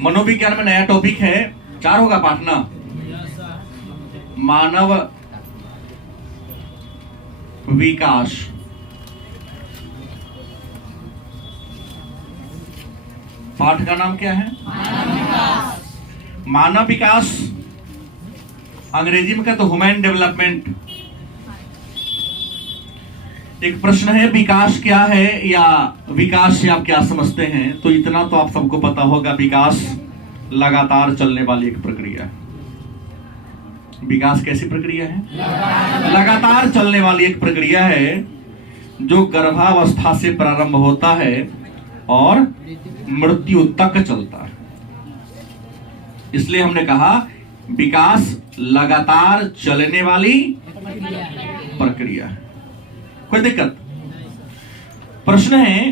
मनोविज्ञान में नया टॉपिक है, 4 होगा पाठ ना, मानव विकास। पाठ का नाम क्या है? मानव विकास। अंग्रेजी में कहते तो ह्यूमन डेवलपमेंट। एक प्रश्न है, विकास क्या है या विकास से आप क्या समझते हैं? तो इतना तो आप सबको पता होगा, विकास लगातार चलने वाली एक प्रक्रिया है। विकास कैसी प्रक्रिया है? लगातार चलने वाली एक प्रक्रिया है जो गर्भावस्था से प्रारंभ होता है और मृत्यु तक चलता है। इसलिए हमने कहा विकास लगातार चलने वाली प्रक्रिया है। कोई दिक्कत? प्रश्न है,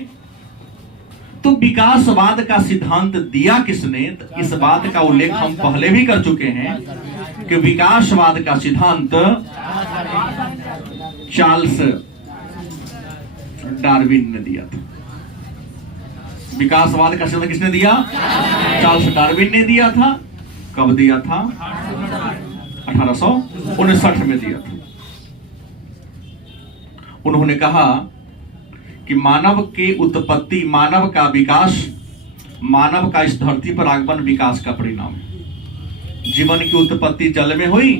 तो विकासवाद का सिद्धांत दिया किसने? इस बात का उल्लेख हम पहले भी कर चुके हैं कि विकासवाद का सिद्धांत चार्ल्स डार्विन ने दिया था। विकासवाद का सिद्धांत किसने दिया? चार्ल्स डार्विन ने दिया था। कब दिया था? 1859 में दिया था। उन्होंने कहा कि मानव के उत्पत्ति, मानव का विकास, मानव का इस धरती पर आगमन विकास का परिणाम है। जीवन की उत्पत्ति जल में हुई,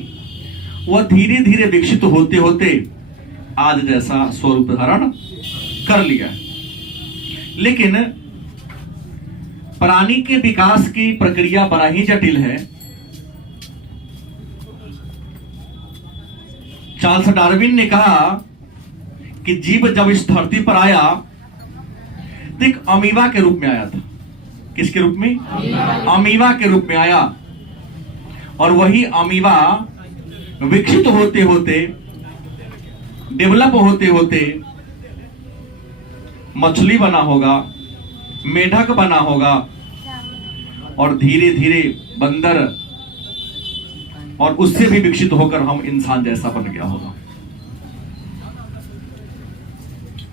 वह धीरे धीरे विकसित होते होते आज जैसा स्वरूप धारण कर लिया। लेकिन प्राणी के विकास की प्रक्रिया बड़ा ही जटिल है। चार्ल्स डार्विन ने कहा कि जीव जब इस धरती पर आया तो एक अमीबा के रूप में आया था। किसके रूप में? अमीबा के रूप में आया। और वही अमीबा विकसित होते होते, डेवलप होते होते मछली बना होगा, मेढक बना होगा, और धीरे धीरे बंदर, और उससे भी विकसित होकर हम इंसान जैसा बन गया होगा।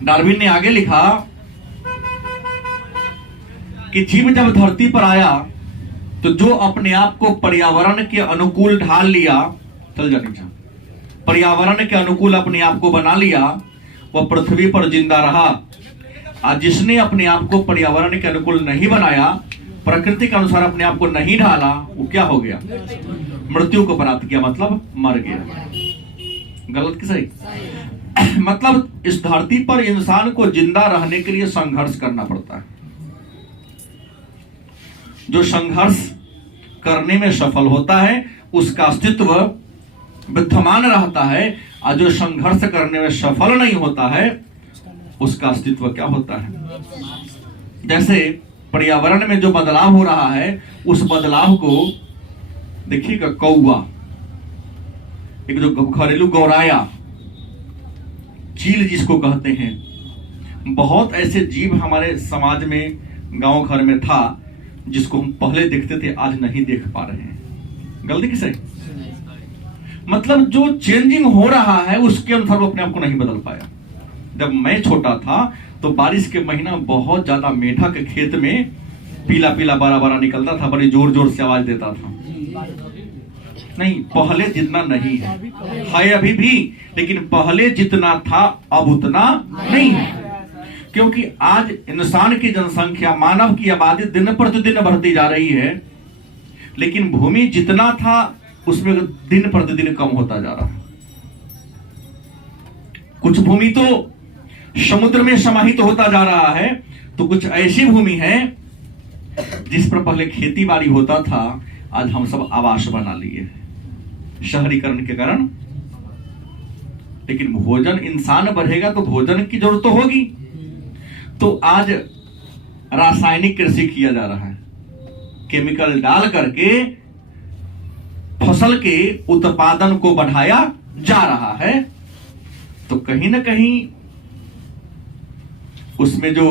डार्विन ने आगे लिखा कि जीव जब धरती पर आया तो जो अपने आप को पर्यावरण के अनुकूल ढाल लिया, चल जाने जा, पर्यावरण के अनुकूल अपने आप को बना लिया, वह पृथ्वी पर जिंदा रहा। आज जिसने अपने आप को पर्यावरण के अनुकूल नहीं बनाया, प्रकृति के अनुसार अपने आप को नहीं ढाला, वो क्या हो गया? मृत्यु को प्राप्त किया, मतलब मर गया। गलत कि सही? मतलब इस धरती पर इंसान को जिंदा रहने के लिए संघर्ष करना पड़ता है। जो संघर्ष करने में सफल होता है उसका अस्तित्व विद्यमान रहता है, और जो संघर्ष करने में सफल नहीं होता है उसका अस्तित्व क्या होता है? जैसे पर्यावरण में जो बदलाव हो रहा है, उस बदलाव को देखिएगा। कौवा, एक जो घरेलू गौराया, चील जिसको कहते हैं, बहुत ऐसे जीव हमारे समाज में, गांव घर में था, जिसको हम पहले देखते थे, आज नहीं देख पा रहे हैं। गलती किसे? मतलब जो चेंजिंग हो रहा है उसके अनुसार वो अपने आप को नहीं बदल पाया। जब मैं छोटा था तो बारिश के महीना बहुत ज्यादा मेढक के खेत में पीला पीला बड़ा बड़ा निकलता था, बड़ी जोर जोर से आवाज देता था। नहीं, पहले जितना नहीं है अभी भी, लेकिन पहले जितना था अब उतना नहीं है। क्योंकि आज इंसान की जनसंख्या, मानव की आबादी दिन प्रतिदिन बढ़ती जा रही है, लेकिन भूमि जितना था उसमें दिन प्रतिदिन कम होता जा रहा है। कुछ भूमि तो समुद्र में समाहित होता जा रहा है, तो कुछ ऐसी भूमि है जिस पर पहले खेती बाड़ी होता था, आज हम सब आवास बना लिए शहरीकरण के कारण। लेकिन भोजन, इंसान बढ़ेगा तो भोजन की जरूरत तो होगी। तो आज रासायनिक कृषि किया जा रहा है, केमिकल डाल करके फसल के उत्पादन को बढ़ाया जा रहा है। तो कहीं ना कहीं उसमें जो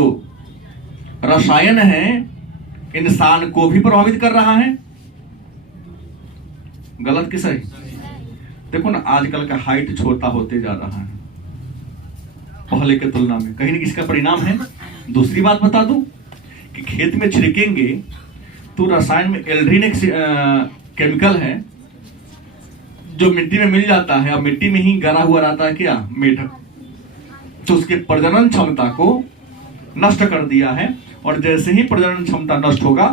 रसायन है इंसान को भी प्रभावित कर रहा है। गलत कि सही? देखो ना, आजकल का हाइट छोटा होते जा रहा है पहले के तुलना में। कहीं ना किसका परिणाम है? दूसरी बात बता दूं कि खेत में छिड़केंगे तो रसायन में एल्ड्रीन एक केमिकल है जो मिट्टी में मिल जाता है और मिट्टी में ही गला हुआ रहता है क्या, मेढक, तो उसके प्रजनन क्षमता को नष्ट कर दिया है। और जैसे ही प्रजनन क्षमता नष्ट होगा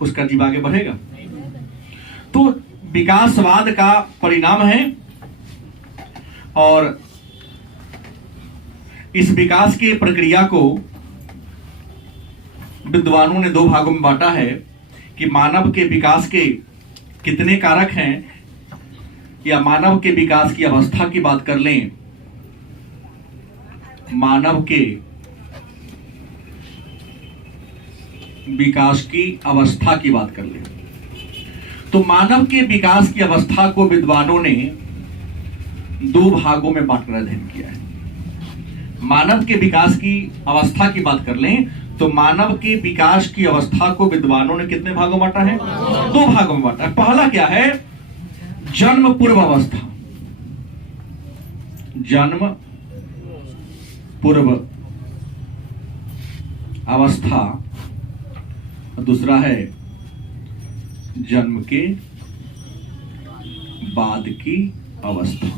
उसका जीव आगे बढ़ेगा। तो विकासवाद का परिणाम है। और इस विकास की प्रक्रिया को विद्वानों ने दो भागों में बांटा है कि मानव के विकास के कितने कारक हैं, या मानव के विकास की अवस्था की बात कर लें, मानव के विकास की अवस्था की बात कर लें, तो मानव के विकास की अवस्था को विद्वानों ने दो भागों में बांटकर अध्ययन किया है। मानव के विकास की अवस्था की बात कर लें तो मानव के विकास की अवस्था को विद्वानों ने कितने भागों में बांटा है? दो भागों में बांटा है। पहला क्या है? जन्म पूर्व अवस्था, जन्म पूर्व अवस्था, दूसरा है जन्म के बाद की अवस्था।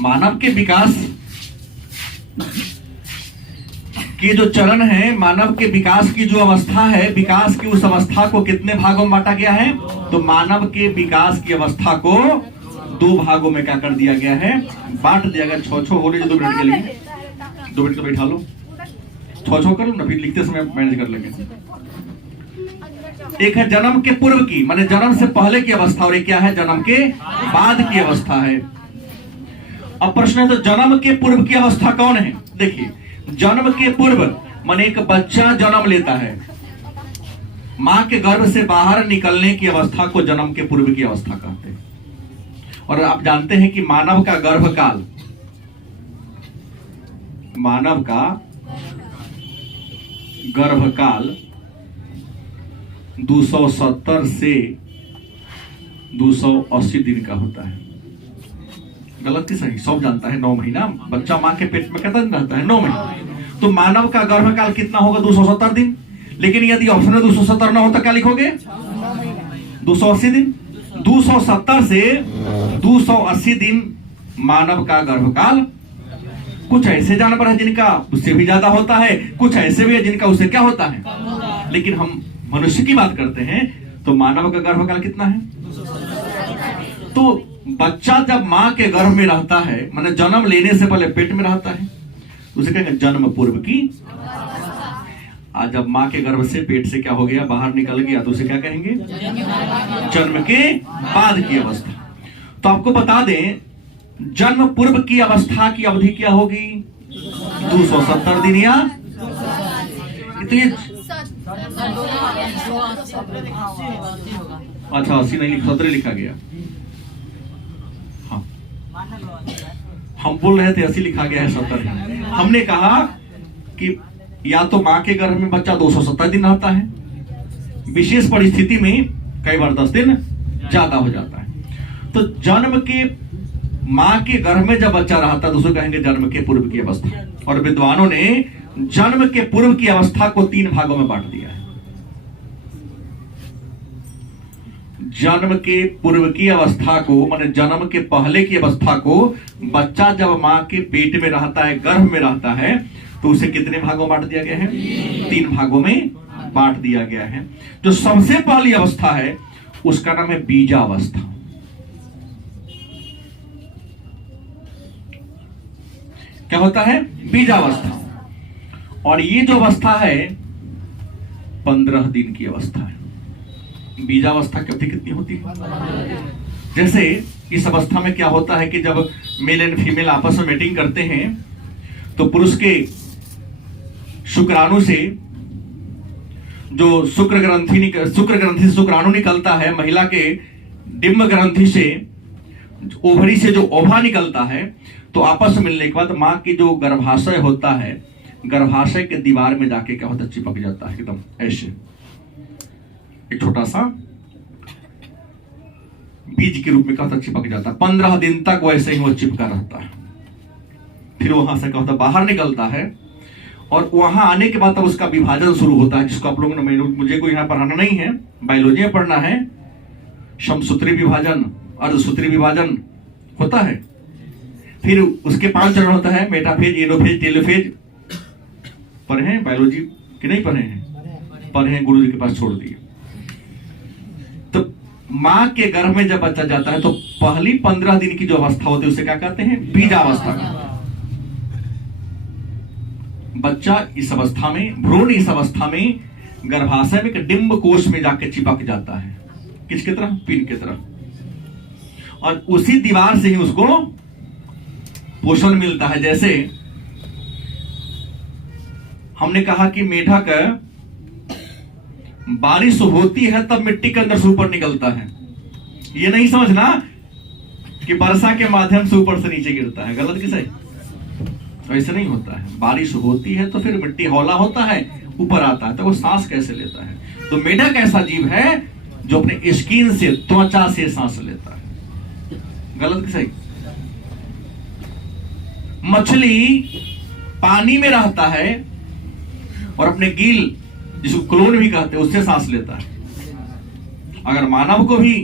मानव के विकास के जो चरण है, मानव के विकास की जो अवस्था है, विकास की उस अवस्था को कितने भागों में बांटा गया है? तो मानव के विकास की अवस्था को दो भागों में क्या कर दिया गया है? बांट दिया गया। छो हो लीजिए 2 मिनट के लिए, 2 मिनट तो बैठा लो, छो कर लो ना, फिर लिखते समय मैनेज कर लेंगे। एक है जन्म के पूर्व की, माने जन्म से पहले की अवस्था, और एक क्या है? जन्म के बाद की अवस्था है। अब प्रश्न है तो जन्म के पूर्व की अवस्था कौन है? देखिए, जन्म के पूर्व माने एक बच्चा जन्म लेता है, मां के गर्भ से बाहर निकलने की अवस्था को जन्म के पूर्व की अवस्था कहते हैं। और आप जानते हैं कि मानव का गर्भकाल, मानव का गर्भकाल 270 से 280 दिन का होता है। गलत की सही? सब जानता है 9 महीना। बच्चा मां के पेट में कितना दिन रहता है? 9 महीना। तो मानव का गर्भकाल कितना होगा? 270 दिन। लेकिन यदि ऑप्शन में 270 ना हो तो क्या लिखोगे? 280 दिन। 270 से 280 दिन मानव का गर्भकाल। कुछ ऐसे जानवर है जिनका उससे भी ज्यादा होता है, कुछ ऐसे भी है जिनका उससे क्या होता है। लेकिन हम मनुष्य की बात करते हैं तो मानव का गर्भकाल कितना है? तो बच्चा जब मां के गर्भ में रहता है, माने जन्म लेने से पहले पेट में रहता है, उसे कहेंगे जन्म पूर्व की। आज जब मां के गर्भ से, पेट से क्या हो गया? बाहर निकल गया, तो उसे क्या कहेंगे? जन्म के बाद की अवस्था। तो आपको बता दें, जन्म पूर्व की अवस्था की अवधि क्या होगी? 270 दिन। या तो ये अच्छा 80 नहीं, 17 लिखा गया। हाँ, हम बोल रहे थे 80 लिखा गया है, 70। हमने कहा कि या तो मां के गर्भ में बच्चा 270 दिन रहता है, विशेष परिस्थिति में कई बार 10 दिन ज्यादा हो जाता है। तो जन्म के मां के गर्भ में जब बच्चा रहता है तो उसे कहेंगे जन्म के पूर्व की अवस्था। और विद्वानों ने जन्म के पूर्व की अवस्था को 3 भागों में बांट दिया है। जन्म के पूर्व की अवस्था को, माने जन्म के पहले की अवस्था को, बच्चा जब मां के पेट में रहता है, गर्भ में रहता है, तो उसे कितने भागों में बांट दिया गया है? 3 भागों में बांट दिया गया है। जो सबसे पहली अवस्था है उसका नाम है बीजावस्था। क्या होता है? बीजावस्था। और ये जो अवस्था है 15 दिन की अवस्था है। बीजावस्था की अवधि कितनी होती है? जैसे इस अवस्था में क्या होता है कि जब मेल एंड फीमेल आपस में मीटिंग करते हैं तो पुरुष के शुक्राणु से जो शुक्र ग्रंथि से शुक्राणु निकलता है, महिला के डिंब ग्रंथि से, ओवरी से जो ओभा निकलता है, तो आपस में मिलने के बाद मां की जो गर्भाशय होता है, गर्भाशय के दीवार में जाके क्या होता है? चिपक जाता है एकदम ऐसे, एक छोटा सा बीज के रूप में क्या होता है? चिपक जाता है। 15 दिन तक वैसे ही वो चिपका रहता है। फिर वहां से क्या होता है? बाहर निकलता है और वहां आने के बाद तब उसका विभाजन शुरू होता है, जिसको आप लोगों ने, मुझे कोई यहाँ पढ़ाना नहीं है, बायोलॉजी में पढ़ना है। समसूत्री विभाजन, अर्धसूत्री विभाजन होता है। फिर उसके 5 चरण होता है, मेटाफेज, एनोफेज, टेलोफेज। पढ़े हैं बायोलॉजी कि नहीं पढ़े हैं? पढ़े हैं, गुरु जी के पास छोड़ दिए। तो मां के गर्भ में जब बच्चा जाता है तो पहली 15 दिन की जो अवस्था होती है उसे क्या कहते हैं? बीजावस्था। बच्चा इस अवस्था में, भ्रूण इस अवस्था में गर्भाशय में एक डिंब कोश में जाके चिपक जाता है। किसकी तरफ? पिंड की तरफ। और उसी दीवार से ही उसको पोषण मिलता है। जैसे हमने कहा कि मेढक बारिश होती है तब मिट्टी के अंदर से ऊपर निकलता है। ये नहीं समझना कि वर्षा के माध्यम से ऊपर से नीचे गिरता है, गलत कि सही? ऐसे नहीं होता है। बारिश होती है तो फिर मिट्टी हौला होता है, ऊपर आता है, तो वो सांस कैसे लेता है? तो मेढक ऐसा जीव है जो अपने स्किन से, त्वचा से सांस लेता है, गलत कि सही? मछली पानी में रहता है और अपने गिल, जिसको क्लोन भी कहते हैं, उससे सांस लेता है। अगर मानव को भी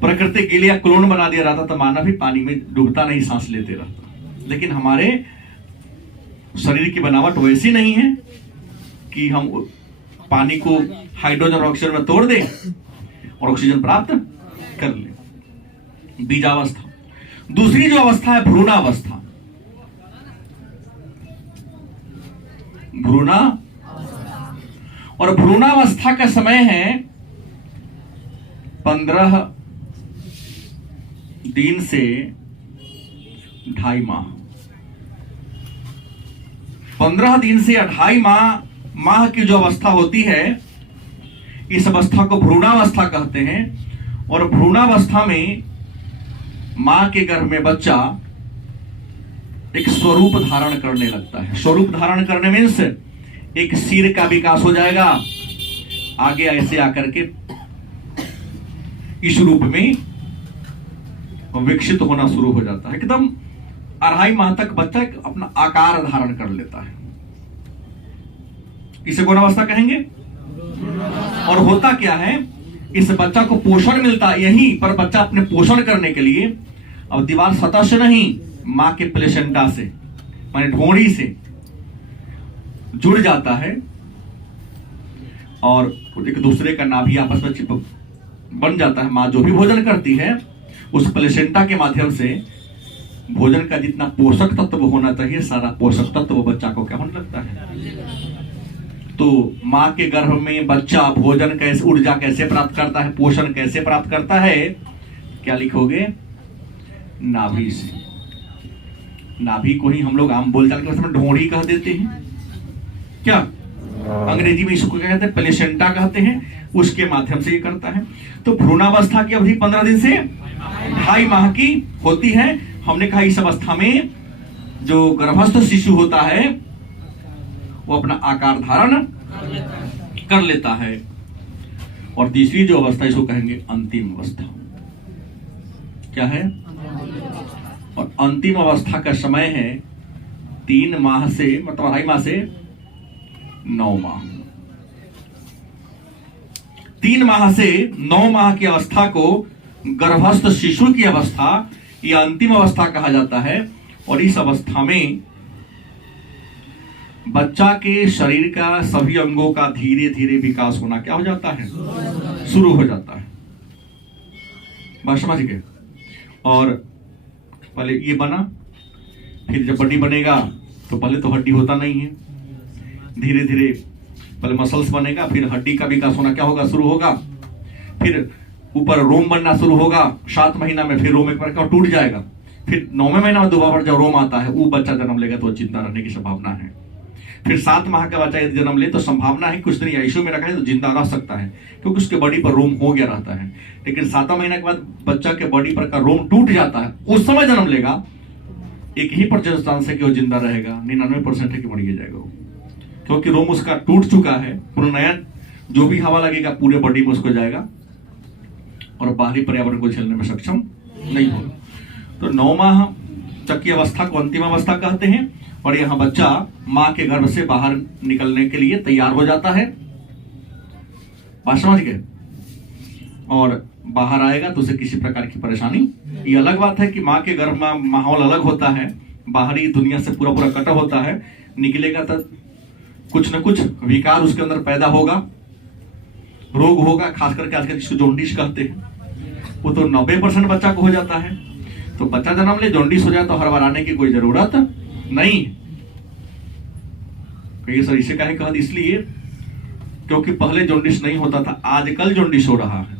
प्रकृति गिल या क्लोन बना दिया रहता तो मानव भी पानी में डूबता नहीं, सांस लेते रहता। लेकिन हमारे शरीर की बनावट वैसी नहीं है कि हम पानी को हाइड्रोजन और ऑक्सीजन में तोड़ दें और ऑक्सीजन प्राप्त कर लें। बीजावस्था। दूसरी जो अवस्था है भ्रूणावस्था। भ्रूणा और भ्रूणावस्था का समय है 15 दिन से 2.5 माह। 15 दिन से 2.5 माह की जो अवस्था होती है, इस अवस्था को भ्रूणावस्था कहते हैं। और भ्रूणावस्था में मां के गर्भ में बच्चा एक स्वरूप धारण करने लगता है। स्वरूप धारण करने मीन्स एक सिर का विकास हो जाएगा, आगे ऐसे आकर के इस रूप में विकसित होना शुरू हो जाता है। एकदम 2.5 माह तक बच्चा अपना आकार धारण कर लेता है। इसे कौन अवस्था कहेंगे? और होता क्या है, इस बच्चा को पोषण मिलता है यहीं पर। बच्चा अपने पोषण करने के लिए अब दीवार सतह से नहीं, मां के प्लेसेंटा से, माने ढोंड़ी से जुड़ जाता है और एक दूसरे का नाभि आपस में चिपक बन जाता है। मां जो भी भोजन करती है उस प्लेसेंटा के माध्यम से भोजन का जितना पोषक तत्व होना चाहिए, सारा पोषक तत्व बच्चा को क्या होने लगता है। तो मां के गर्भ में बच्चा भोजन कैसे, ऊर्जा कैसे प्राप्त करता है, पोषण कैसे प्राप्त करता है? क्या लिखोगे? नाभि से। नाभि को ही हम लोग आम बोलचाल के भाषा में ढोंड़ी कह देते हैं। क्या अंग्रेजी में इसको कहते हैं? प्लेसेंटा कहते हैं। उसके माध्यम से ये करता है। तो भ्रूणावस्था की अवधि 15 दिन से 2.5 माह की होती है। हमने कहा इस अवस्था में जो गर्भस्थ शिशु होता है वो अपना आकार धारण कर लेता है। और तीसरी जो अवस्था इसको कहेंगे अंतिम अवस्था। क्या है? और अंतिम अवस्था का समय है 3 माह से, मतलब 2.5 माह से 9 माह। 3 माह से 9 माह की अवस्था को गर्भस्थ शिशु की अवस्था या अंतिम अवस्था कहा जाता है। और इस अवस्था में बच्चा के शरीर का सभी अंगों का धीरे धीरे विकास होना क्या हो जाता है? शुरू हो जाता है। बात समझ गए? और पहले ये बना, फिर जब बॉडी बनेगा तो पहले तो हड्डी होता नहीं है, धीरे धीरे पहले मसल्स बनेगा, फिर हड्डी का विकास होना क्या होगा? शुरू होगा। फिर ऊपर रोम बनना शुरू होगा। 7 महीना में फिर रोम एक बार टूट जाएगा। फिर 9वें महीना में दोबारा जब रोम आता है, वो बच्चा जन्म लेगा तो जिंदा रहने की संभावना है। फिर 7 माह का बच्चा यदि जन्म ले तो संभावना है कुछ दिन आईसीयू में रखा है तो जिंदा रह सकता है, क्योंकि उसके बॉडी पर रोम हो गया रहता है। लेकिन 7वां महीना के बाद बच्चा के बॉडी पर का रोम टूट जाता है, उस समय जन्म लेगा, 1% चांस है कि वो जिंदा रहेगा, 99% है कि मर जाएगा वो, क्योंकि रोम उसका टूट चुका है। पूरा नया जो भी हवा लगेगा पूरे बॉडी में उसको जाएगा और बाहरी पर्यावरण को झेलने में सक्षम नहीं होगा। तो 9 माह तक की अवस्था को अंतिम अवस्था कहते हैं। और यहाँ बच्चा माँ के गर्भ से बाहर निकलने के लिए तैयार हो जाता है, बात समझ गए, और बाहर आएगा तो उसे किसी प्रकार की परेशानी। ये अलग बात है कि माँ के गर्भ में माहौल अलग होता है, बाहरी दुनिया से पूरा पूरा कटा होता है, निकलेगा तो कुछ न कुछ विकार उसके अंदर पैदा होगा, रोग होगा, खास करके आजकल जिसको जॉन्डिस कहते हैं, वो तो 90% बच्चा को हो जाता है। तो बच्चा जन्म ले जॉन्डिस हो जाए तो हर बार आने की कोई जरूरत नहीं। कहिए सर इसे काहे कहा? इसलिए क्योंकि पहले जॉन्डिस नहीं होता था, आजकल जॉन्डिस हो रहा है।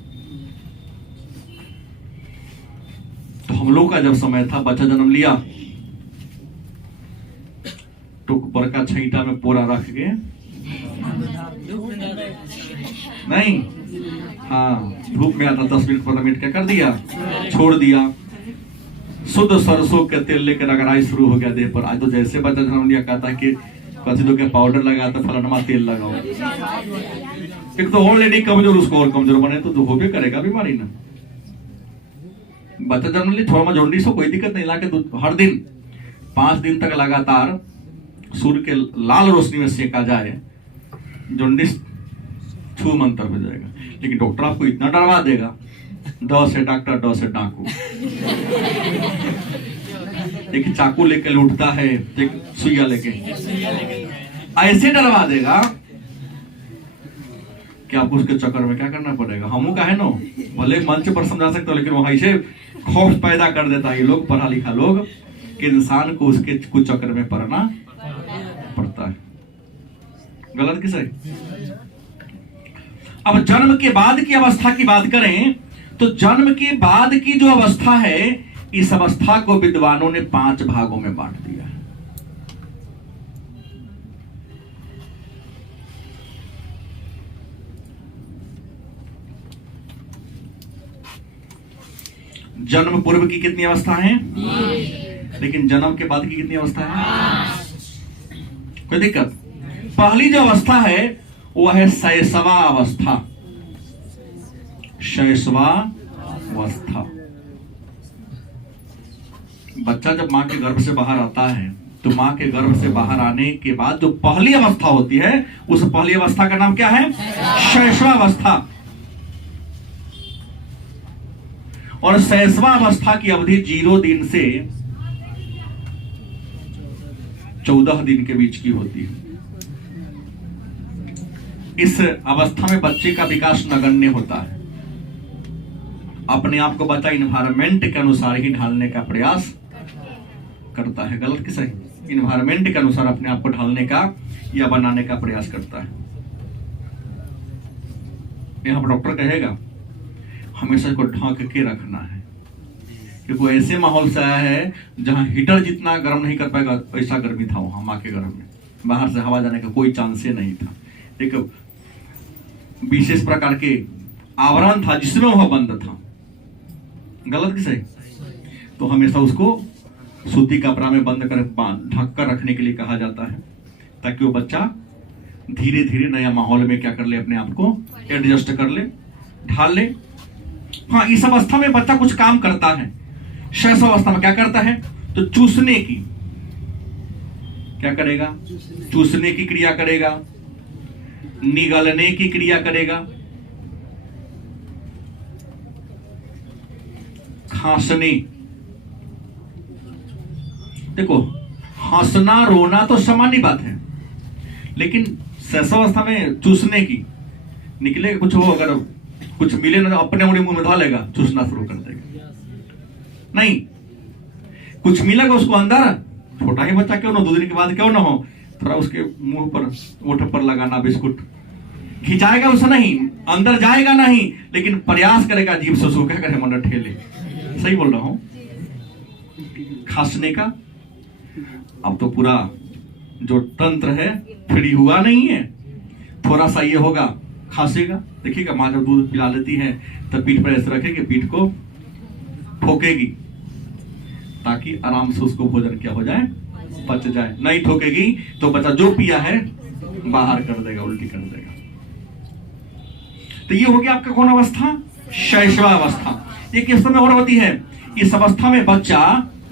तो हम लोग का जब समय था, बच्चा जन्म लिया तो बड़का छईटा में पोरा रख के नहीं, हाँ धूप में आता 10 मिनट 15 मिनट क्या कर दिया, छोड़ दिया। शुद्ध सरसों के तेल लेकर रगड़ाई शुरू हो गया देह पर। आज तो जैसे बच्चा जन्म लिया कहता है कि कथी तो क्या पाउडर लगा तो फलानमा तेल लगाओ। एक तो ऑलरेडी कमजोर, उसको और कमजोर बने तो हो भी करेगा बीमारी ना। बच्चा जन्म लिया थोड़ा जॉन्डिस हो, कोई दिक्कत नहीं, लाके हर दिन 5 दिन तक लगातार सूर्य के लाल रोशनी में सेका जाए, जॉन्डिस छू मंतर हो जाएगा। लेकिन डॉक्टर आपको इतना डरवा देगा, ड से डॉक्टर, ड से डाकू, एक चाकू लेके लूटता है, एक सुइया लेके, ऐसे डरवा देगा कि आपको उसके चक्कर में क्या करना पड़ेगा। हमू का है नो, भले मंच पर समझा सकते हो, लेकिन वहां ऐसे खौफ पैदा कर देता है ये लोग, पढ़ा लिखा लोग, कि इंसान को उसके कुछ चक्कर में पड़ना पड़ता है। गलत किस है? अब जन्म के बाद की अवस्था की बात करें तो जन्म के बाद की जो अवस्था है, इस अवस्था को विद्वानों ने 5 भागों में बांट दिया है। जन्म पूर्व की कितनी अवस्था है? लेकिन जन्म के बाद की कितनी अवस्था है? कोई दिक्कत? पहली जो अवस्था है वह है शैशवा अवस्था। शैशवा अवस्था, बच्चा जब मां के गर्भ से बाहर आता है तो मां के गर्भ से बाहर आने के बाद जो पहली अवस्था होती है, उस पहली अवस्था का नाम क्या है? शैशवा अवस्था। और शैशवा अवस्था की अवधि 0 दिन से 14 दिन के बीच की होती है। इस अवस्था में बच्चे का विकास नगण्य होता है। अपने आप को बच्चा इन्वायरमेंट के अनुसार ही ढालने का प्रयास करता है। गलत कि सही? इन्वायरमेंट के अनुसार अपने आप को ढालने का या बनाने का प्रयास करता है। यहां पर डॉक्टर कहेगा हमेशा इसको ढक के रखना है, क्योंकि ऐसे माहौल से आया है जहां हीटर जितना गर्म नहीं कर पाएगा, वैसा गर्मी था वहां मां के गर्भ में। बाहर से हवा जाने का कोई चांस ही नहीं था। एक विशेष प्रकार के आवरण था जिसमें वह बंद था। गलत कि सही? तो हमेशा उसको सूती कपड़ा में बंद कर ढक कर रखने के लिए कहा जाता है, ताकि वो बच्चा धीरे धीरे नया माहौल में क्या कर ले, अपने आप को एडजस्ट कर ले, ढाल ले। हाँ, इस अवस्था में बच्चा कुछ काम करता है। शैशव अवस्था में क्या करता है? तो चूसने की क्या करेगा? चूसने की क्रिया करेगा, निगलने की क्रिया करेगा, खांसने। देखो, हंसना रोना तो सामान्य बात है, लेकिन शैशवावस्था में चूसने की निकलेगा कुछ हो, अगर कुछ मिले ना तो अपने मुंह में डालेगा, चूसना शुरू कर देगा। नहीं, कुछ मिलेगा उसको अंदर, छोटा ही बच्चा क्यों ना, 2 दिन के बाद क्यों ना हो, थोड़ा उसके मुंह पर, ओठ पर लगाना, बिस्कुट खिंचाएगा उसे नहीं, अंदर जाएगा नहीं, लेकिन प्रयास करेगा जीभ से उसको क्या करे, मन ठेले। सही बोल रहा हूं? खांसने का अब तो पूरा जो तंत्र है फ्री हुआ नहीं है, थोड़ा सा ये होगा, खांसेगा। देखिएगा माँ जब दूध पिला लेती है तब पीठ पर ऐसे रखेगी, पीठ को ठोकेगी ताकि आराम से उसको भोजन क्या हो जाए, पच जाए। नहीं ठोकेगी तो बच्चा जो पिया है बाहर कर देगा, उल्टी कर देगा। तो ये हो गया आपका कौन अवस्था? शैशवा अवस्था। ये किस समय और होती है? इस अवस्था में बच्चा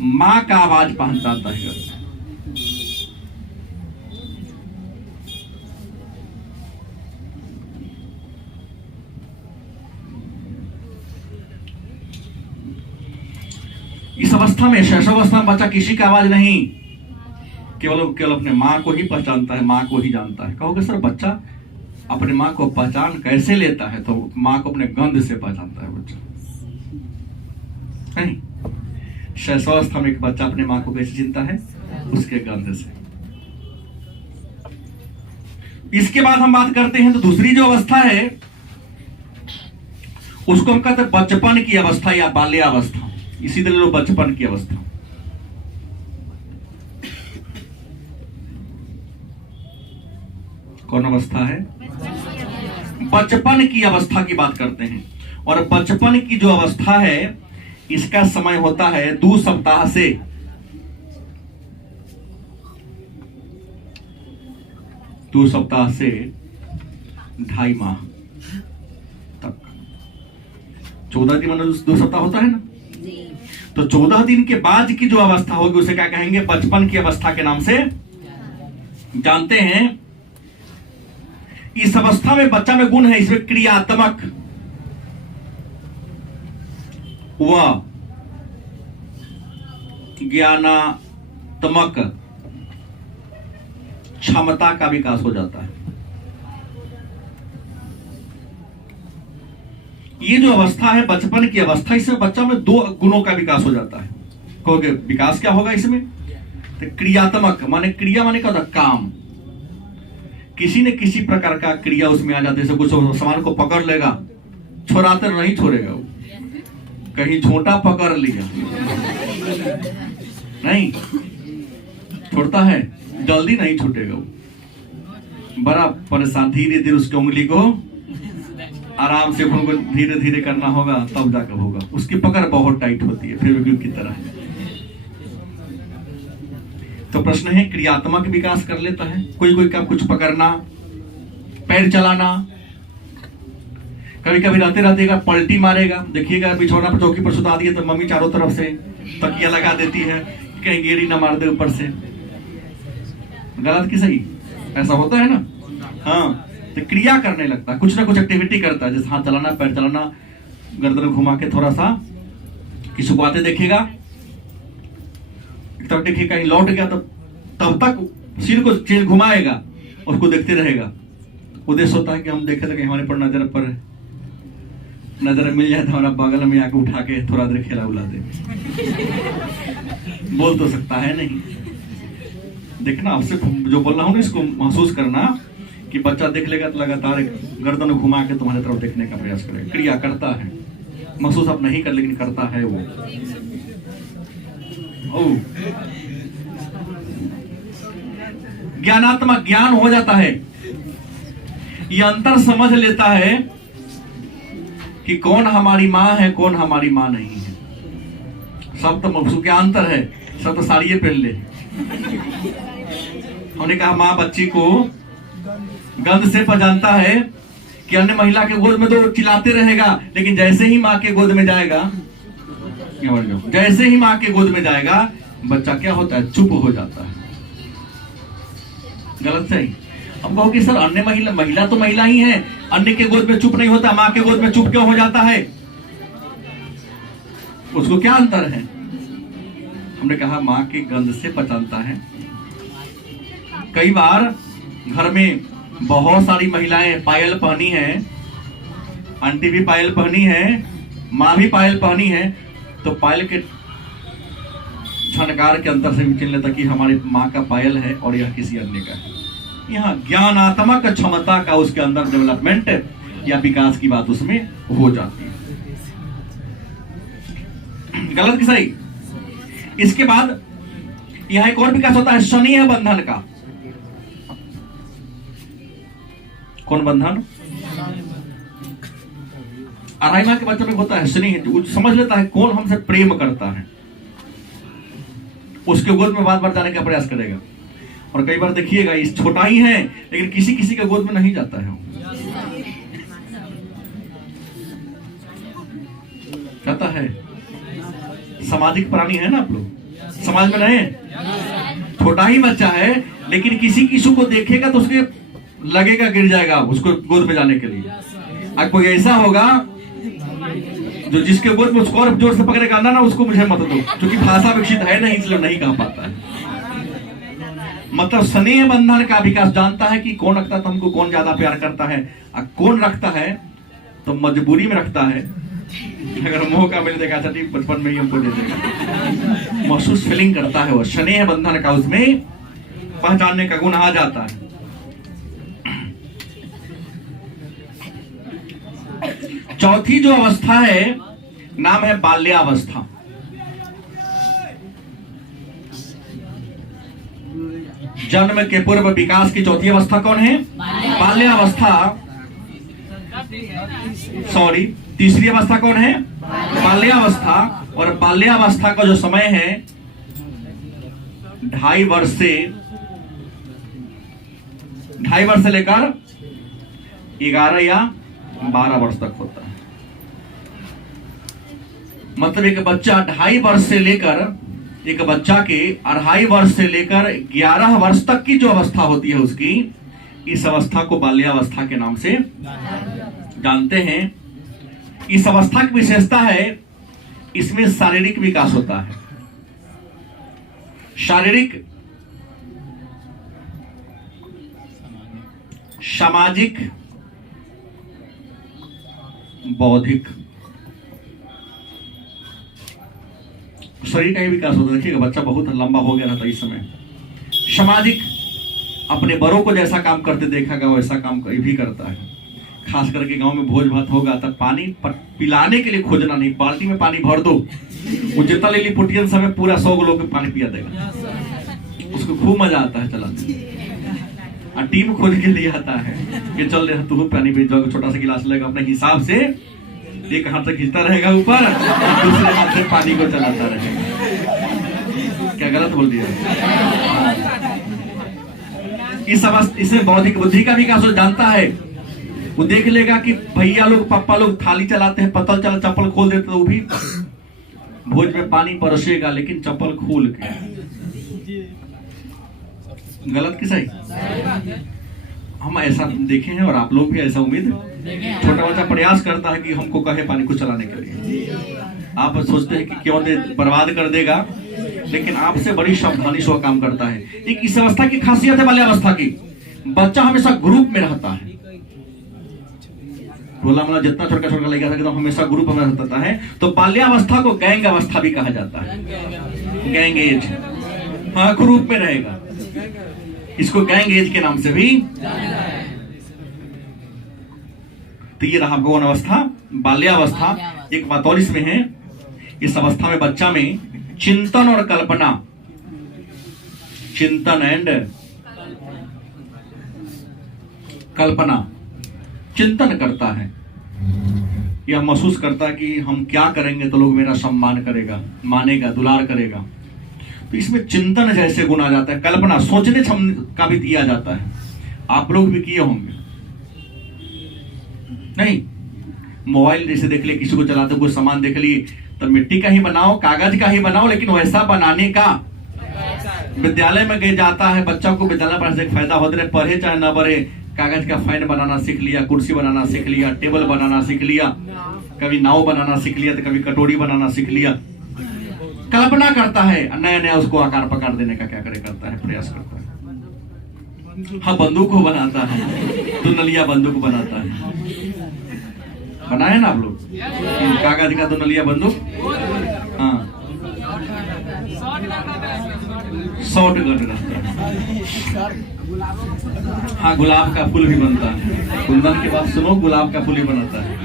मां का आवाज पहचानता है। इस अवस्था में, शैशवावस्था में बच्चा किसी का आवाज नहीं, केवल अपने माँ को ही पहचानता है, माँ को ही जानता है। कहोगे सर बच्चा अपने माँ को पहचान कैसे लेता है? तो माँ को अपने गंध से पहचानता है बच्चा। नहीं, शैशवावस्था में एक बच्चा अपने माँ को कैसे चिंता है? उसके गंध से। इसके बाद हम बात करते हैं तो दूसरी जो अवस्था है उसको हम कहते हैं बचपन की अवस्था या बाल्यावस्था। इसी तरह लो बचपन की अवस्था। कौन अवस्था है? बचपन की अवस्था की बात करते हैं। और बचपन की जो अवस्था है इसका समय होता है 2 सप्ताह से 2.5 माह तक। 14 दिन मतलब 2 सप्ताह होता है ना, तो 14 दिन के बाद की जो अवस्था होगी उसे क्या कहेंगे? बचपन की अवस्था के नाम से जानते हैं। इस अवस्था में बच्चा में गुण है, इसमें क्रियात्मक व ज्ञानात्मक क्षमता का विकास हो जाता है। ये जो अवस्था है बचपन की अवस्था, इसमें बच्चा में 2 गुणों का विकास हो जाता है। कहोगे विकास क्या होगा इसमें? तो क्रियात्मक माने, क्रिया माने क्या होता है? काम। किसी न किसी प्रकार का क्रिया उसमें आ जाता है। जैसे कुछ सामान को पकड़ लेगा, छोड़ाते नहीं छोड़ेगा वो। कहीं झोंटा पकड़ लिया नहीं छोड़ता है, जल्दी नहीं छूटेगा वो। बड़ा परेशान, धीरे धीरे उसकी उंगली को आराम से धीरे धीरे करना होगा, तब जाकर होगा। उसकी पकड़ बहुत टाइट होती है, फेविक्विक की तरह। तो प्रश्न है, क्रियात्मक विकास कर लेता है। कोई का कुछ पकड़ना, पैर चलाना, कभी कभी रहते रहते पलटी मारेगा। देखिएगा बिछौना पर चौकी पर सुता दिए तो मम्मी चारों तरफ से तकिया लगा देती है, कहीं गेड़ी ना मार दे ऊपर से। गलत कि सही? ऐसा होता है ना। हाँ, तो क्रिया करने लगता है, कुछ ना कुछ एक्टिविटी करता है, जैसे हाथ चलाना, पैर चलाना, गर्दन घुमा के थोड़ा सा किसी को आते देखेगा, तब देखिए कहीं लौट गया तब तक सिर को चेंज घुमाएगा, उसको देखते रहेगा। उद्देश्य होता है कि हम देखे कि हमारे पर नजर मिल जाए तो हमारा बगल में आके उठा के थोड़ा देर खेला उला दे। बोल तो सकता है नहीं। देखना, आपसे जो बोल रहा हूँ ना, इसको महसूस करना कि बच्चा देख लेगा तो लगातार गर्दन घुमा के तुम्हारे तरफ देखने का प्रयास करेगा। क्रिया करता है, महसूस आप नहीं कर लेकिन करता है वो। ज्ञानात्मक ज्ञान हो जाता है, ये अंतर समझ लेता है कि कौन हमारी माँ है, कौन हमारी माँ नहीं है। सब तो क्या अंतर है? सब तो साड़िये पहन ले। हमने कहा माँ बच्ची को गंध से पहचानता है कि अन्य महिला के गोद में तो चिल्लाते रहेगा, लेकिन जैसे ही माँ के गोद में जाएगा, जैसे ही माँ के गोद में जाएगा बच्चा क्या होता है? चुप हो जाता है। गलत सही? अब कहो कि सर अन्य महिला तो महिला ही है, अन्य के गोद में चुप नहीं होता, माँ के गोद में चुप क्यों हो जाता है? उसको क्या अंतर है? हमने कहा माँ के गंध से पहचानता है। कई बार घर में बहुत सारी महिलाएं पायल पहनी है, आंटी भी पायल पहनी है, माँ भी पायल पहनी है, तो पायल के झनकार के अंतर से भी चिन्ह लेता कि हमारी माँ का पायल है और यह किसी अन्य का है। यहाँ ज्ञानात्मक क्षमता का उसके अंदर डेवलपमेंट या विकास की बात उसमें हो जाती है। गलत कि सही? इसके बाद यहाँ एक और विकास होता है शनीय बंधन का। कौन बंधन? 2.5 माह के बच्चे में होता है स्नेह, समझ लेता है कौन हमसे प्रेम करता है, उसके गोद में बार बार जाने का प्रयास करेगा। और कई बार देखिएगा इस छोटा ही है लेकिन किसी किसी के गोद में नहीं जाता है, कहता है। सामाजिक प्राणी है ना आप लोग, समाज में रहे। छोटा ही बच्चा है लेकिन किसी को देखेगा तो उसके लगेगा गिर जाएगा उसको गोद में जाने के लिए। अब कोई ऐसा होगा जो जिसके गोद में उसको और जोर से पकड़े कांदा ना, उसको मुझे मत दो, क्योंकि भाषा विकसित है नहीं, इसलिए नहीं कह पाता है। मतलब स्नेह बंधन का विकास जानता है कि कौन रखता है तो हमको, कौन ज्यादा प्यार करता है, और कौन रखता है तो मजबूरी में रखता है। अगर मौका मिले देखा था ठीक बचपन में ही हमको दे देगा। महसूस फीलिंग करता है वो, स्नेह बंधन का उसमें पहचानने का गुण आ जाता है। चौथी जो अवस्था है नाम है बाल्यावस्था। जन्म के पूर्व विकास की चौथी अवस्था कौन है? बाल्यावस्था। सॉरी, तीसरी अवस्था कौन है? बाल्यावस्था। और बाल्यावस्था का जो समय है 2.5 वर्ष से लेकर 11 या 12 वर्ष तक होता है। मतलब एक बच्चा 2.5 वर्ष से लेकर, एक बच्चा के 2.5 वर्ष से लेकर 11 वर्ष तक की जो अवस्था होती है उसकी, इस अवस्था को बाल्यावस्था के नाम से जानते हैं। इस अवस्था की विशेषता है इसमें शारीरिक विकास होता है। शारीरिक, सामाजिक, बौद्धिक, शरीर का ही विकास होता है। देखिएगा बच्चा बहुत लंबा हो गया था इस समय। सामाजिक, अपने बड़ों को जैसा काम करते देखा गया वैसा काम भी करता है। खास करके गांव में भोज भात होगा तब पानी पिलाने के लिए खोजना नहीं, बाल्टी में पानी भर दो, वो जितना ले ली पुटियन समय पूरा 100 लोग पानी पिया देगा। उसको खूब मजा आता है चलाने। और टीम खोज के लिए आता है कि चल रहे तू पानी पी, छोटा सा गिलास लेगा अपने हिसाब से, एक हाथ से खींचता रहेगा ऊपर, दूसरे हाथ से पानी को चलाता रहेगा। क्या गलत बोल दिया? इस अवस्था, इसमें बौद्धिक बुद्धि का विकास हो जानता है। वो देख लेगा कि भैया लोग, पापा लोग थाली चलाते हैं, पतल चला, चप्पल खोल देते, तो वो भी भोज में पानी बरसेगा लेकिन चप्पल खोल के। गलत कि सही? हम ऐसा देखे हैं और आप लोग भी ऐसा उम्मीद। छोटा बच्चा प्रयास करता है कि हमको कहे पानी को चलाने के लिए, आप सोचते हैं कि क्यों दे, बर्बाद कर देगा, लेकिन आपसे बड़ी सावधानी से वो काम करता है। एक इस अवस्था की खासियत है बाल्यावस्था की, बच्चा हमेशा ग्रुप में रहता है। बोला मतलब जितना छोटा छोटा लड़का था हमेशा ग्रुप में रहता है। तो बाल्यावस्था को गैंग अवस्था भी कहा जाता है, गैंग एज। हाँ, ग्रुप में रहेगा, इसको गैंग एज के नाम से भी। तो ये रहा गौण अवस्था, बाल्यावस्था। एक बात और इसमें है, इस अवस्था में बच्चा में चिंतन और कल्पना, चिंतन एंड कल्पना, चिंतन करता है। यह महसूस करता है कि हम क्या करेंगे तो लोग मेरा सम्मान करेगा, मानेगा, दुलार करेगा। तो इसमें चिंतन जैसे गुण आ जाता है, कल्पना, सोचने का भी दिया जाता है। आप लोग भी किए होंगे नहीं? मोबाइल जैसे देख लिए, किसी को चलाते कोई सामान देख लिए, तो मिट्टी का ही बनाओ, कागज का ही बनाओ, लेकिन वैसा बनाने का। विद्यालय में गए जाता है बच्चा को, विद्यालय पढ़ने से फायदा होता है, पढ़े चाहे न पढ़े, कागज का फैन बनाना सीख लिया, कुर्सी बनाना सीख लिया, टेबल बनाना सीख लिया, कभी नाव बनाना सीख लिया, तो कभी कटोरी बनाना सीख लिया। कल्पना करता है, नया नया उसको आकार पकार देने का क्या करे करता है, प्रयास करता है। हाँ, बंदूक को बनाता है, तो नलिया बंदूक बनाता है। बनाए ना आप लोग कागज का 2 नलिया बंदूक? हाँ, शॉर्ट गन रहता है। हाँ, गुलाब का फूल भी बनता है। कुंदन की बात सुनो, गुलाब का फूल भी बनाता है।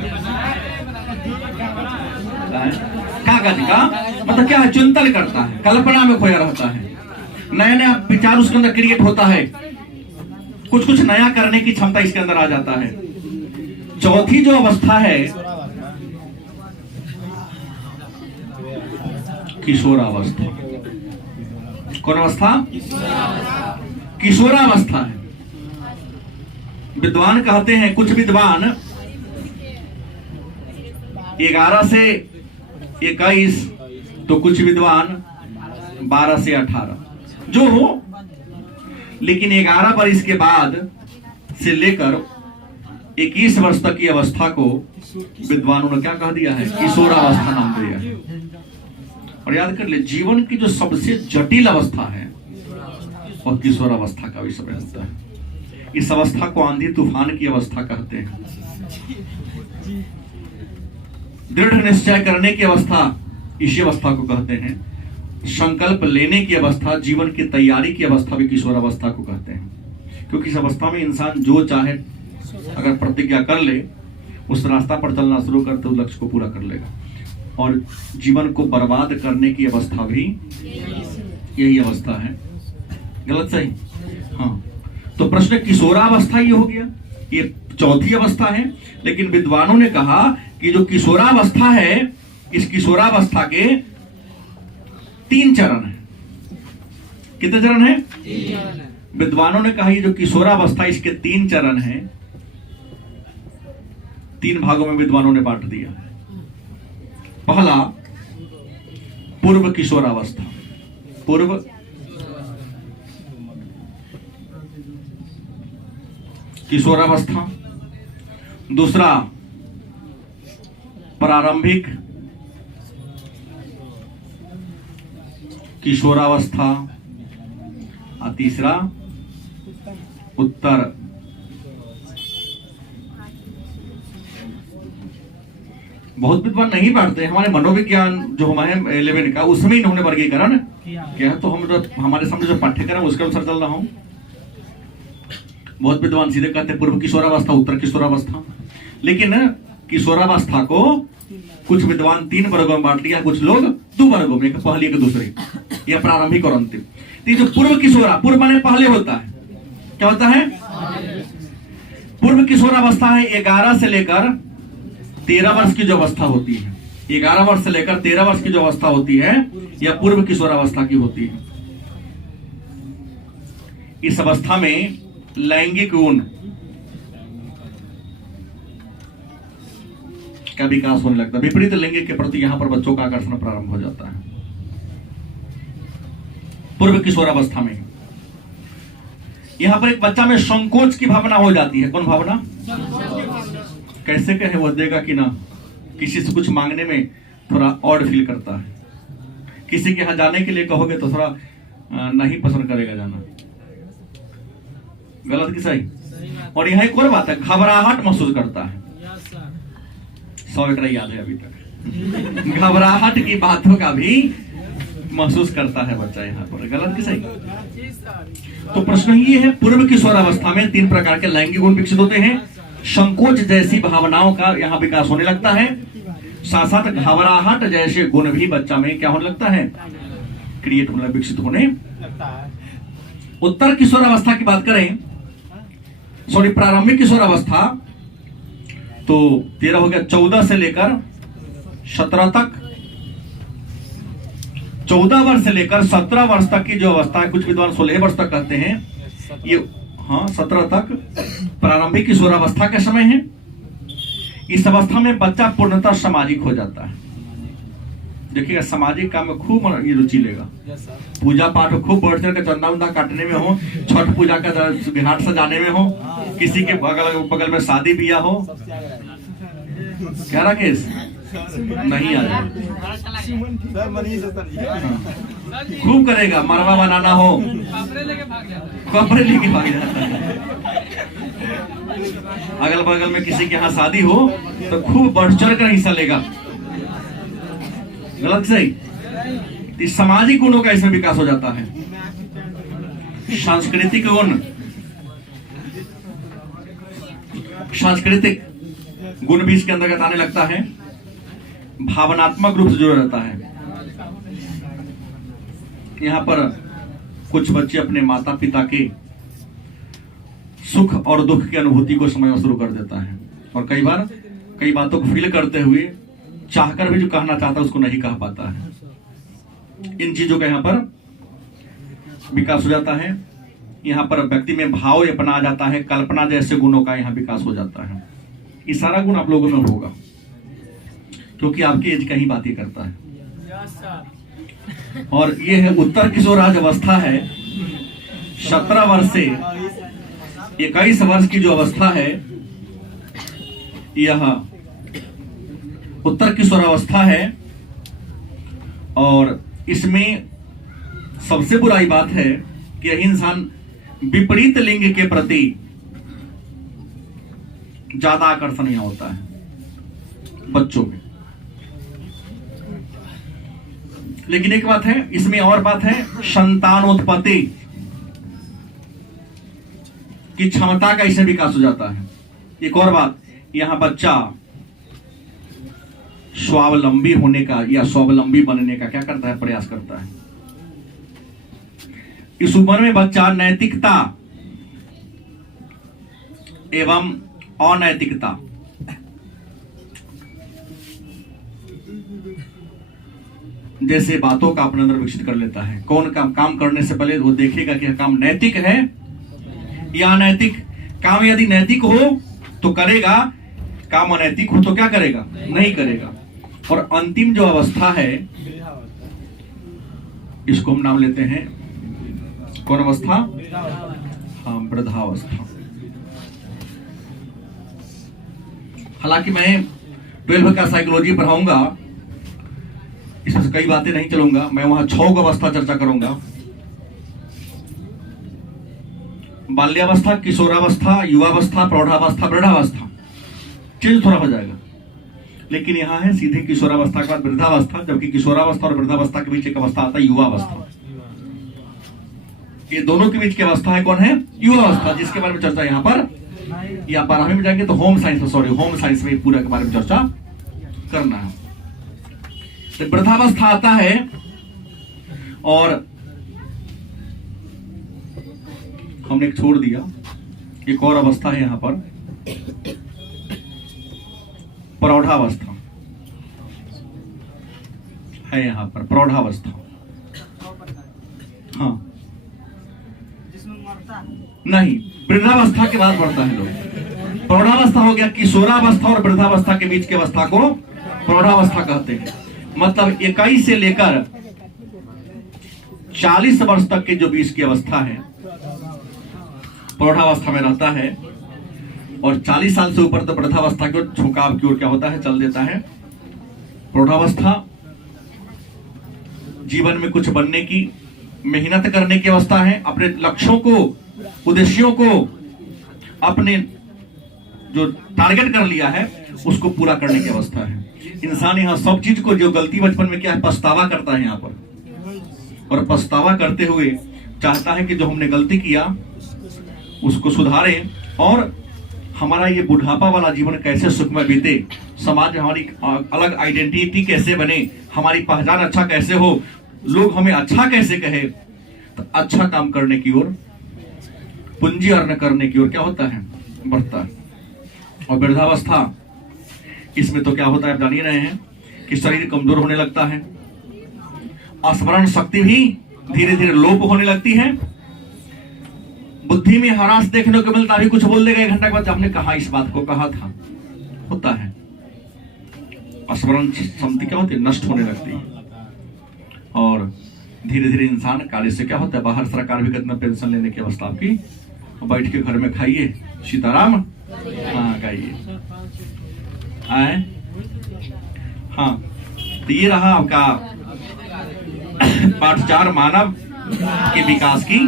कागज का मतलब क्या है? चिंतन करता है, कल्पना में खोया रहता है, नया नया विचार उसके अंदर क्रिएट होता है, कुछ कुछ नया करने की क्षमता इसके अंदर आ जाता है। चौथी जो अवस्था है किशोरावस्था। कौन अवस्था? किशोरावस्था है। विद्वान कहते हैं, कुछ विद्वान 11 से 21, तो कुछ विद्वान 12 से 18, जो हो, लेकिन 11 वर्ष के बाद से लेकर 21 वर्ष तक की अवस्था को विद्वानों ने क्या कह दिया है? किशोरावस्था नाम दिया है। और याद कर ले, जीवन की जो सबसे जटिल अवस्था है और किशोरावस्था का भी समय होता है। इस अवस्था को आंधी तूफान की अवस्था कहते हैं। दृढ़ निश्चय करने की अवस्था इसी अवस्था को कहते हैं। संकल्प लेने की अवस्था, जीवन की तैयारी की अवस्था भी किशोरावस्था को कहते हैं। क्योंकि इस अवस्था में इंसान जो चाहे अगर प्रतिज्ञा कर ले, उस रास्ता पर चलना शुरू कर तो लक्ष्य को पूरा कर लेगा। और जीवन को बर्बाद करने की अवस्था भी यही अवस्था है। गलत सही? हाँ। तो प्रश्न किशोरावस्था ये हो गया, ये चौथी अवस्था है। लेकिन विद्वानों ने कहा कि जो किशोरावस्था है, इस किशोरावस्था के 3 चरण है। कितने चरण है? 3। विद्वानों ने कहा ये जो किशोरावस्था, इसके 3 चरण हैं। 3 भागों में विद्वानों ने बांट दिया। पहला पूर्व किशोरावस्था, पूर्व किशोरावस्था। दूसरा प्रारंभिक किशोरावस्था और तीसरा उत्तर बहुत विद्वान नहीं बांटते। हमारे मनोविज्ञान जो हमारे 11 का, उसमें इन्होंने वर्गीकरण किया। तो हम हमारे सामने जो पाठ्यक्रम उसके अनुसार चल रहा हूं। बहुत विद्वान सीधे कहते हैं पूर्व किशोरावस्था, उत्तर किशोरावस्था। लेकिन किशोरावस्था को कुछ विद्वान 3 वर्गों में बांट लिया, कुछ लोग 2 वर्गों में, एक पहली एक दूसरी, या प्रारंभिक और अंतिम। तो जो पूर्व किशोरा, पूर्व माने पहले होता है, क्या होता है? पूर्व किशोरावस्था है 11 से लेकर 13 वर्ष की जो अवस्था होती है। 11 वर्ष से लेकर 13 वर्ष की जो अवस्था होती है, यह पूर्व किशोरावस्था की होती है। इस अवस्था में लैंगिक गुण का विकास होने लगता है। विपरीत लिंग के प्रति यहां पर बच्चों का आकर्षण प्रारंभ हो जाता है पूर्व किशोरावस्था में। यहां पर एक बच्चा में संकोच की भावना हो जाती है। कौन भावना? कैसे कहे, वो देगा कि ना, किसी से कुछ मांगने में थोड़ा ऑड फील करता है। किसी के यहां जाने के लिए कहोगे तो थोड़ा नहीं पसंद करेगा जाना। गलत कि सही? और यह एक और बात है, घबराहट महसूस करता है। 100 एकड़ याद है अभी तक। घबराहट की बातों का भी महसूस करता है बच्चा यहाँ पर। गलत कि सही? तो प्रश्न ये है, पूर्व किशोरावस्था में 3 प्रकार के लैंगिक गुण विकसित होते हैं। संकोच जैसी भावनाओं का यहाँ विकास होने लगता है। साथ साथ घबराहट जैसे गुण भी बच्चा में क्या होने लगता है? क्रिएट होने, विकसित होने लगता है। उत्तर किशोरावस्था की बात करें, सॉरी प्रारंभिक किशोरावस्था, तो 13 हो गया। 14 से लेकर 17 तक, 14 वर्ष से लेकर 17 वर्ष तक की जो अवस्था है, कुछ विद्वान 16 वर्ष तक कहते हैं, ये हाँ 17 तक प्रारंभिक किशोरावस्था का समय है। इस अवस्था में बच्चा पूर्णतः सामाजिक हो जाता है। देखिएगा, सामाजिक काम में खूब ये रुचि लेगा। पूजा पाठ में खूब बढ़ चढ़ के चंदा उंदा काटने में हो, छठ पूजा का घाट सजाने में हो, किसी के बगल में शादी ब्याह हो। क्या राकेश? नहीं आ रहा, खूब करेगा। मरवा बनाना हो, कपड़े लेके भाग जाता है। अगल बगल में किसी के यहाँ शादी हो तो खूब बढ़ चढ़ कर हिस्सा लेगा। गलत सही? सामाजिक गुणों का इसमें विकास हो जाता है। सांस्कृतिक गुण, सांस्कृतिक गुण भी इसके अंतर्गत आने लगता है। भावनात्मक रूप से जुड़ा रहता है। यहाँ पर कुछ बच्चे अपने माता पिता के सुख और दुख की अनुभूति को समझना शुरू कर देता है, और कई बार कई बातों को फील करते हुए चाहकर भी जो कहना चाहता है उसको नहीं कह पाता है। इन चीजों का यहाँ पर विकास हो जाता है। यहाँ पर व्यक्ति में भाव अपना आ जाता है। कल्पना जैसे गुणों का यहाँ विकास हो जाता है। ये सारा गुण आप लोगों में होगा, क्योंकि आपकी एज का ही बात ही करता है। और ये है उत्तर किशोराज अवस्था है। 17 वर्ष से 21 वर्ष की जो अवस्था है, यह उत्तर किशोरावस्था है और इसमें सबसे बुराई बात है कि यह इंसान विपरीत लिंग के प्रति ज्यादा आकर्षण यहां होता है बच्चों में। लेकिन एक बात है इसमें, और बात है संतानोत्पत्ति की क्षमता का इससे विकास हो जाता है। एक और बात, यहां बच्चा स्वावलंबी होने का या स्वावलंबी बनने का क्या करता है, प्रयास करता है। इस उम्र में बच्चा नैतिकता एवं अनैतिकता जैसे बातों का अपने अंदर विकसित कर लेता है। कौन काम करने से पहले वो देखेगा कि यह काम नैतिक है या अनैतिक। काम यदि नैतिक हो तो करेगा, काम अनैतिक हो तो क्या करेगा, नहीं करेगा। और अंतिम जो अवस्था है इसको हम नाम लेते हैं, कौन अवस्था, हाँ, वृद्धावस्था। हालांकि मैं 12 का साइकोलॉजी पढ़ाऊंगा, इसमें कई बातें नहीं चलूंगा, मैं वहां 6 अवस्था चर्चा करूंगा। बाल्यावस्था, किशोरावस्था, युवावस्था, प्रौढ़ावस्था, वृद्धावस्था, चेंज थोड़ा हो जाएगा। लेकिन यहां है सीधे किशोरावस्था के बाद वृद्धावस्था, जबकि किशोरावस्था और वृद्धावस्था के बीच एक अवस्था आता है युवावस्था। ये दोनों के बीच की अवस्था है कौन है, युवावस्था, जिसके बारे में चर्चा यहां पर, या 12वीं में जाएंगे तो होम साइंस में पूरा के बारे में चर्चा करना है। तो वृद्धावस्था आता है और हमने एक छोड़ दिया, एक और अवस्था है यहां पर, प्रौढ़ावस्था है यहां पर, प्रौढ़ावस्था। हाँ, नहीं, वृद्धावस्था के बाद बढ़ता है लोग। प्रौढ़ावस्था हो गया, किशोरावस्था और वृद्धावस्था के बीच की अवस्था को प्रौढ़ावस्था कहते हैं। मतलब 21 से लेकर 40 वर्ष तक के जो बीच की अवस्था है प्रौढ़ावस्था में रहता है, और 40 साल से ऊपर तो वृद्धावस्था की ओर झुकाव की ओर क्या होता है, चल देता है। प्रौढ़ावस्था जीवन में कुछ बनने की, मेहनत करने की अवस्था है, अपने लक्ष्यों को, उद्देश्यों को, अपने जो टारगेट कर लिया है उसको पूरा करने की अवस्था है। इंसान यहाँ सब चीज को, जो गलती बचपन में किया है, पछतावा करता है यहाँ पर, और पछतावा करते हुए चाहता है कि जो हमने गलती किया उसको सुधारें और हमारा ये बुढ़ापा वाला जीवन कैसे सुखमय बीते, समाज में हमारी अलग आइडेंटिटी कैसे बने, हमारी पहचान अच्छा कैसे हो, लोग हमें अच्छा कैसे कहे। तो अच्छा काम करने की ओर, पूंजी अर्जन करने की ओर क्या होता है, बढ़ता है। और वृद्धावस्था, इसमें तो क्या होता है आप जान ही रहे हैं कि शरीर कमजोर होने लगता है, स्मरण शक्ति भी धीरे धीरे लोप होने लगती है, बुद्धि में हरास देखने को मिलता, अभी कुछ बोल देगा 1 घंटा के बाद हमने कहा, इस बात को कहा था, होता है। स्मरण शक्ति क्या होती है, नष्ट होने लगती है। और धीरे धीरे इंसान कार्य से क्या होता है, बाहर सरकार भी कितना पेंशन लेने की अवस्था आपकी, बैठ के घर में खाइए सीताराम, हाँ गाइए, आए, हाँ। तो ये रहा आपका पाठ 4, मानव के विकास की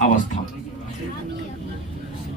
अवस्था।